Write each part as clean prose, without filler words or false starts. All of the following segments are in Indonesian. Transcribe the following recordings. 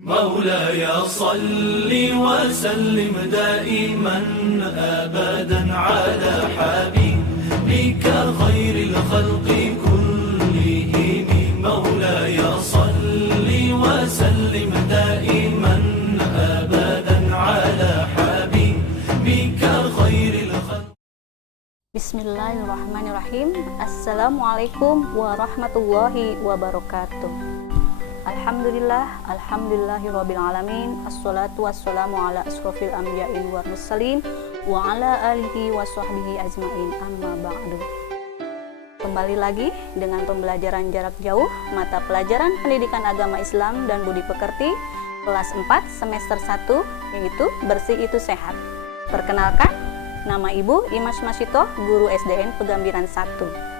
مولاي صل وسلم دائما أبدا على حبيبك خير الخلق كلهم مولاي صل وسلم دائما أبدا على حبيبك خير الخلق. Bismillahirrahmanirrahim. Assalamualaikum warahmatullahi wabarakatuh. Alhamdulillahirabbil alamin. Assalatu wassalamu ala asrofil anbiya'i wal mursalin wa ala alihi wa sahbihi ajmain, amma ba'du. Kembali lagi dengan pembelajaran jarak jauh mata pelajaran Pendidikan Agama Islam dan Budi Pekerti kelas 4 semester 1, yaitu Bersih Itu Sehat. Perkenalkan, nama Ibu Imas Masito, guru SDN Pegambiran 1.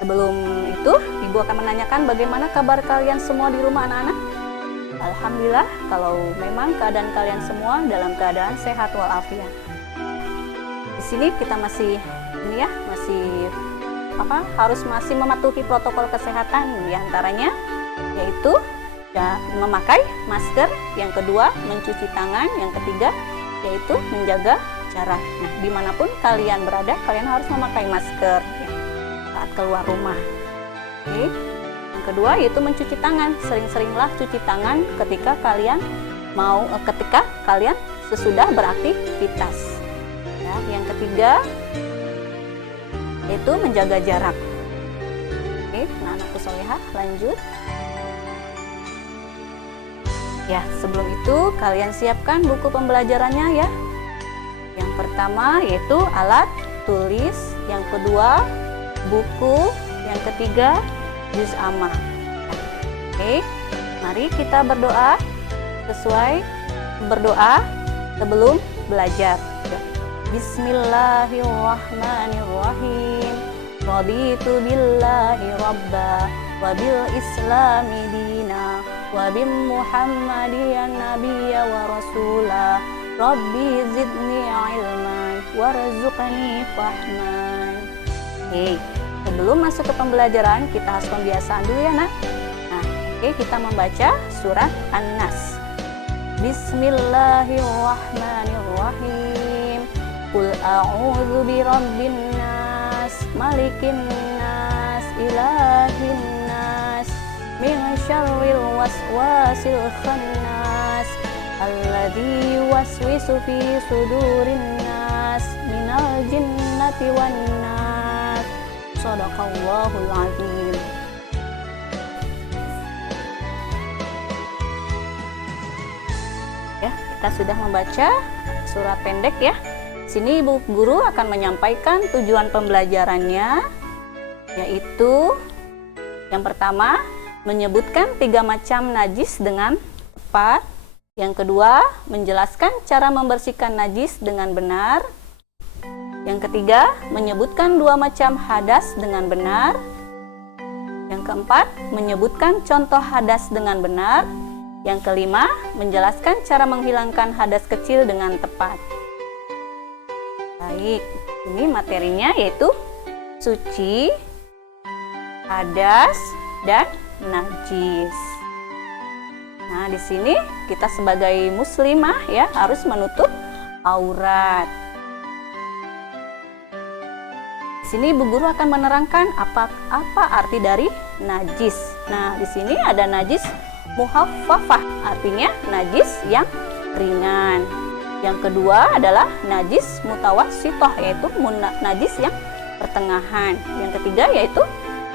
Sebelum itu, Ibu akan menanyakan bagaimana kabar kalian semua di rumah anak-anak? Alhamdulillah, kalau memang keadaan kalian semua dalam keadaan sehat walafiat. Di sini kita masih harus mematuhi protokol kesehatan, diantaranya yaitu memakai masker, yang kedua mencuci tangan, yang ketiga yaitu menjaga jarak. Nah, dimanapun kalian berada, kalian harus memakai masker saat keluar rumah. Oke. Yang kedua yaitu mencuci tangan. Sering-seringlah cuci tangan ketika kalian sesudah beraktivitas. Ya, yang ketiga yaitu menjaga jarak. Oke, anak-anakku solehah, lanjut. Ya, sebelum itu kalian siapkan buku pembelajarannya ya. Yang pertama yaitu alat tulis, yang kedua buku, yang ketiga juz amma. Oke, mari kita berdoa sebelum belajar. Bismillahirrahmanirrahim. Raditu billahi rabba wa bil islami dina wa bi muhammadiyan nabiyya wa rasula. Rabbi zidni ilman warzuqni fahman. Oke, sebelum masuk ke pembelajaran, kita harus pembiasaan dulu ya, nak. Nah, oke, kita membaca surat An-Nas. Bismillahirrahmanirrahim. Qul a'udzu birabbin nas, malikin nas, ilahin nas, min syarril waswasil khannas, alladzi yuwaswisu fi sudurin nas, minal jinnati wan nas. Shadaqallahul azim. Ya, kita sudah membaca surat pendek ya. Sini Ibu Guru akan menyampaikan tujuan pembelajarannya, yaitu yang pertama, menyebutkan 3 macam najis dengan tepat. Yang kedua, menjelaskan cara membersihkan najis dengan benar. Yang ketiga, menyebutkan 2 macam hadas dengan benar. Yang keempat, menyebutkan contoh hadas dengan benar. Yang kelima, menjelaskan cara menghilangkan hadas kecil dengan tepat. Baik, ini materinya yaitu suci, hadas, dan najis. Nah, di sini kita sebagai muslimah ya harus menutup aurat. Di sini Ibu Guru akan menerangkan apa arti dari najis. Nah, di sini ada najis muhaffafah, artinya najis yang ringan. Yang kedua adalah najis mutawassithah, yaitu najis yang pertengahan. Yang ketiga yaitu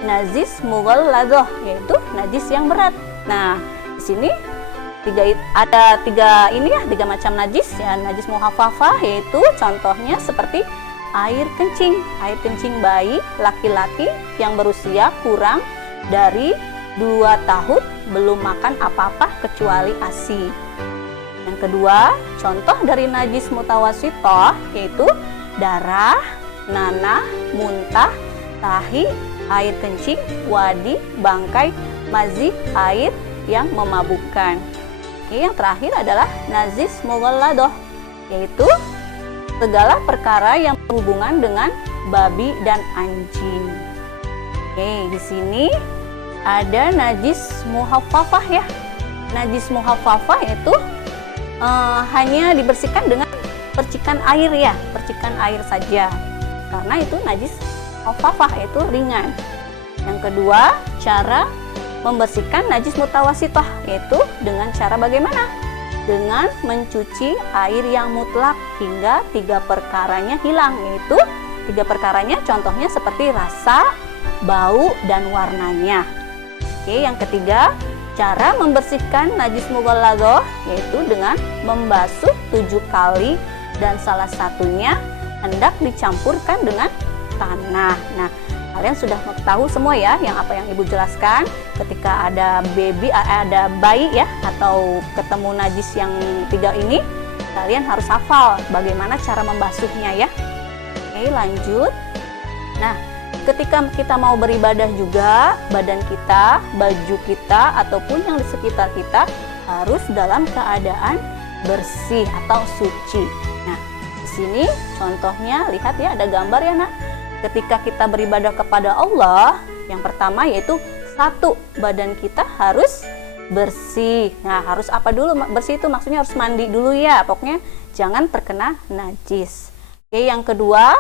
najis mughalladhah, yaitu najis yang berat. Nah, di sini ada tiga macam najis ya. Najis muhaffafah yaitu contohnya seperti air kencing bayi laki-laki yang berusia kurang dari 2 tahun belum makan apa-apa kecuali ASI. Yang kedua, contoh dari najis mutawassithah yaitu darah, nanah, muntah, tahi, air kencing, wadi, bangkai, mazi, air yang memabukkan. Yang terakhir adalah najis mughalladhah, yaitu segala perkara yang berhubungan dengan babi dan anjing. Oke, di sini ada najis muhaffafah ya. Najis muhaffafah itu hanya dibersihkan dengan percikan air ya, percikan air saja. Karena itu najis muhaffafah, itu ringan. Yang kedua, cara membersihkan najis mutawasithah, yaitu dengan cara bagaimana? Dengan mencuci air yang mutlak hingga 3 perkaranya hilang, yaitu 3 perkaranya contohnya seperti rasa, bau, dan warnanya. Oke, yang ketiga, cara membersihkan najis mughalladah yaitu dengan membasuh 7 kali dan salah satunya hendak dicampurkan dengan tanah. Nah, kalian sudah tahu semua ya yang apa yang Ibu jelaskan ketika ada bayi ya atau ketemu najis yang 3 ini, kalian harus hafal bagaimana cara membasuhnya ya. Oke, lanjut. Nah, ketika kita mau beribadah juga, badan kita, baju kita, ataupun yang di sekitar kita harus dalam keadaan bersih atau suci. Nah, di sini contohnya lihat ya, ada gambar ya nak. Ketika kita beribadah kepada Allah, yang pertama yaitu 1, badan kita harus bersih. Nah, harus apa dulu bersih itu? Maksudnya harus mandi dulu ya, pokoknya jangan terkena najis. Oke, yang kedua,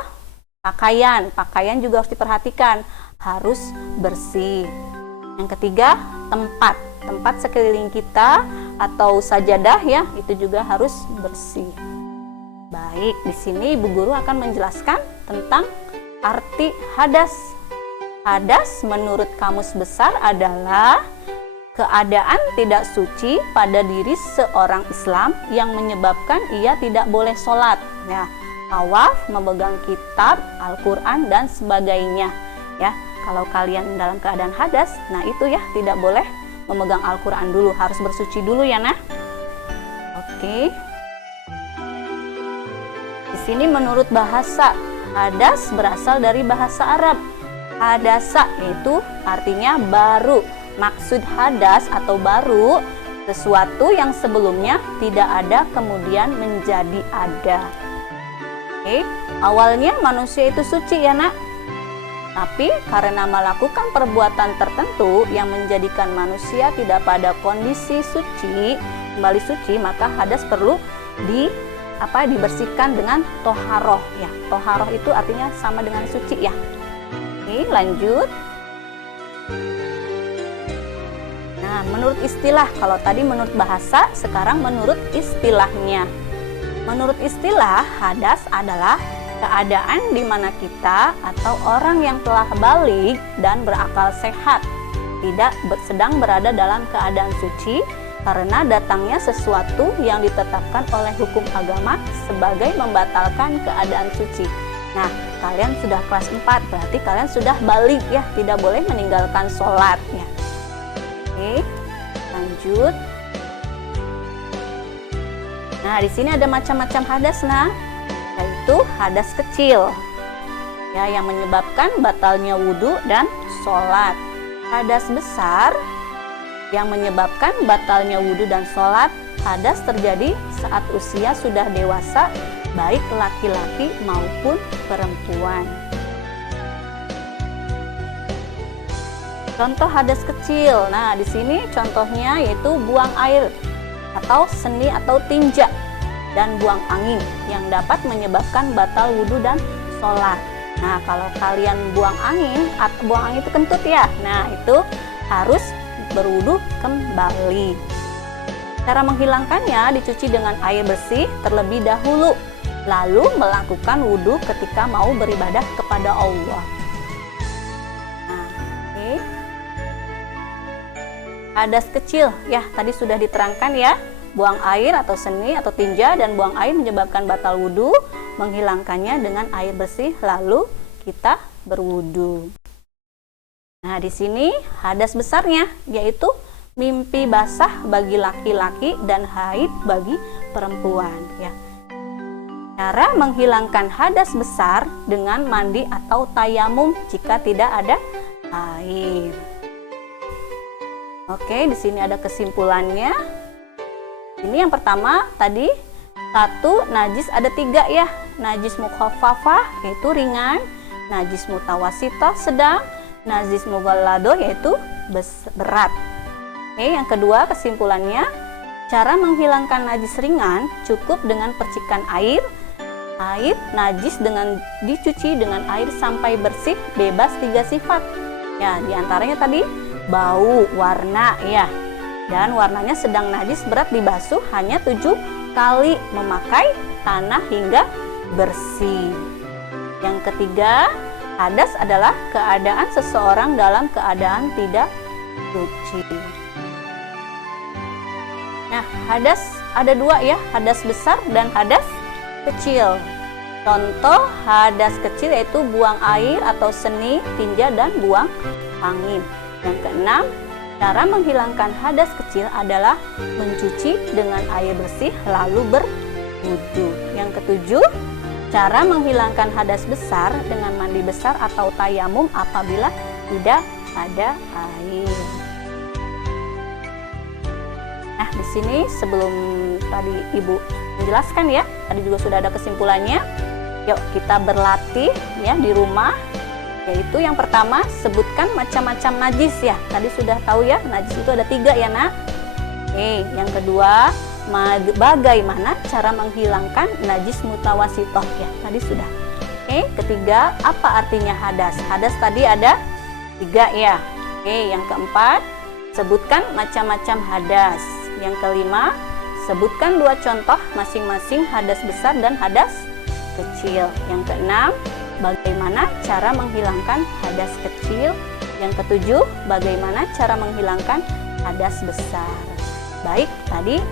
pakaian juga harus diperhatikan, harus bersih. Yang ketiga, tempat sekeliling kita atau sajadah ya, itu juga harus bersih. Baik, di sini Ibu Guru akan menjelaskan tentang arti hadas. Hadas menurut Kamus Besar adalah keadaan tidak suci pada diri seorang Islam yang menyebabkan ia tidak boleh sholat. Ya, tawaf, memegang kitab, Al-Quran, dan sebagainya. Ya, kalau kalian dalam keadaan hadas, nah itu ya tidak boleh memegang Al-Quran dulu, harus bersuci dulu ya nah. Oke. Di sini menurut bahasa, hadas berasal dari bahasa Arab. Hadasa itu artinya baru. Maksud hadas atau baru, sesuatu yang sebelumnya tidak ada kemudian menjadi ada. Oke, awalnya manusia itu suci ya nak. Tapi karena melakukan perbuatan tertentu yang menjadikan manusia tidak pada kondisi suci, kembali suci, maka hadas perlu dibersihkan dengan toharoh ya. Toharoh itu artinya sama dengan suci ya. Oke, lanjut. Nah, menurut istilah, kalau tadi menurut bahasa, sekarang menurut istilahnya. Menurut istilah, hadas adalah keadaan di mana kita atau orang yang telah balik dan berakal sehat tidak sedang berada dalam keadaan suci karena datangnya sesuatu yang ditetapkan oleh hukum agama sebagai membatalkan keadaan suci. Nah, kalian sudah kelas 4, berarti kalian sudah balik ya, tidak boleh meninggalkan sholat ya. Oke, lanjut. Nah, di sini ada macam-macam hadas nah, yaitu hadas kecil ya yang menyebabkan batalnya wudhu dan sholat. Hadas besar yang menyebabkan batalnya wudhu dan sholat. Hadas terjadi saat usia sudah dewasa, baik laki-laki maupun perempuan. Contoh hadas kecil. Nah, di sini contohnya yaitu buang air atau seni atau tinja dan buang angin yang dapat menyebabkan batal wudhu dan sholat. Nah, kalau kalian buang angin itu kentut ya. Nah, itu harus berwudhu kembali. Cara menghilangkannya dicuci dengan air bersih terlebih dahulu, lalu melakukan wudhu ketika mau beribadah kepada Allah. Nah, oke. Hadas kecil ya, tadi sudah diterangkan ya. Buang air atau seni atau tinja dan buang air menyebabkan batal wudhu, menghilangkannya dengan air bersih lalu kita berwudhu. Nah, di sini hadas besarnya yaitu mimpi basah bagi laki-laki dan haid bagi perempuan ya. Cara menghilangkan hadas besar dengan mandi atau tayamum jika tidak ada air. Oke, di sini ada kesimpulannya. Ini yang pertama tadi 1, najis ada 3 ya. Najis mukhaffafah yaitu ringan, najis mutawasithah sedang, najis mughalladoh yaitu berat. Oke, yang kedua kesimpulannya, cara menghilangkan najis ringan cukup dengan percikan air najis dengan dicuci dengan air sampai bersih, bebas 3 sifat. Ya, diantaranya tadi bau, warna ya. Dan warnanya sedang najis berat dibasuh hanya 7 kali memakai tanah hingga bersih. Yang ketiga, hadas adalah keadaan seseorang dalam keadaan tidak suci. Nah, hadas ada 2 ya, hadas besar dan hadas kecil. Contoh hadas kecil yaitu buang air atau seni, tinja, dan buang angin. Yang keenam, cara menghilangkan hadas kecil adalah mencuci dengan air bersih lalu berwudu. Yang ketujuh, cara menghilangkan hadas besar dengan mandi besar atau tayamum apabila tidak ada air. Nah, di sini sebelum tadi Ibu menjelaskan ya, tadi juga sudah ada kesimpulannya. Yuk kita berlatih ya di rumah. Yaitu yang pertama, sebutkan macam-macam najis ya. Tadi sudah tahu ya, najis itu ada 3 ya nak. Oke, yang kedua, bagaimana cara menghilangkan najis mutawasitoh ya. Tadi sudah. Oke, ketiga, apa artinya hadas? Hadas tadi ada 3 ya. Oke, yang keempat, sebutkan macam-macam hadas. Yang kelima, sebutkan 2 contoh masing-masing hadas besar dan hadas kecil. Yang keenam, bagaimana cara menghilangkan hadas kecil. Yang ketujuh, bagaimana cara menghilangkan hadas besar. Baik, tadi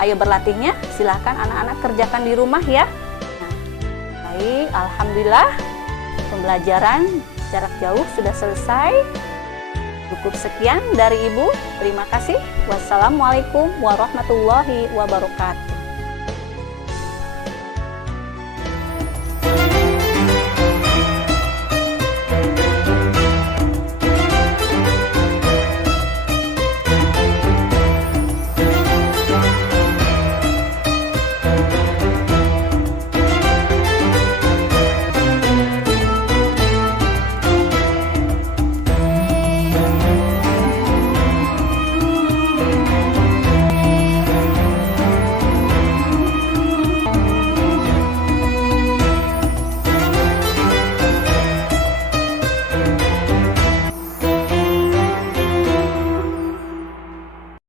ayo berlatihnya. Silahkan anak-anak kerjakan di rumah ya. Nah, baik, alhamdulillah pembelajaran jarak jauh sudah selesai. Cukup sekian dari Ibu. Terima kasih. Wassalamualaikum warahmatullahi wabarakatuh.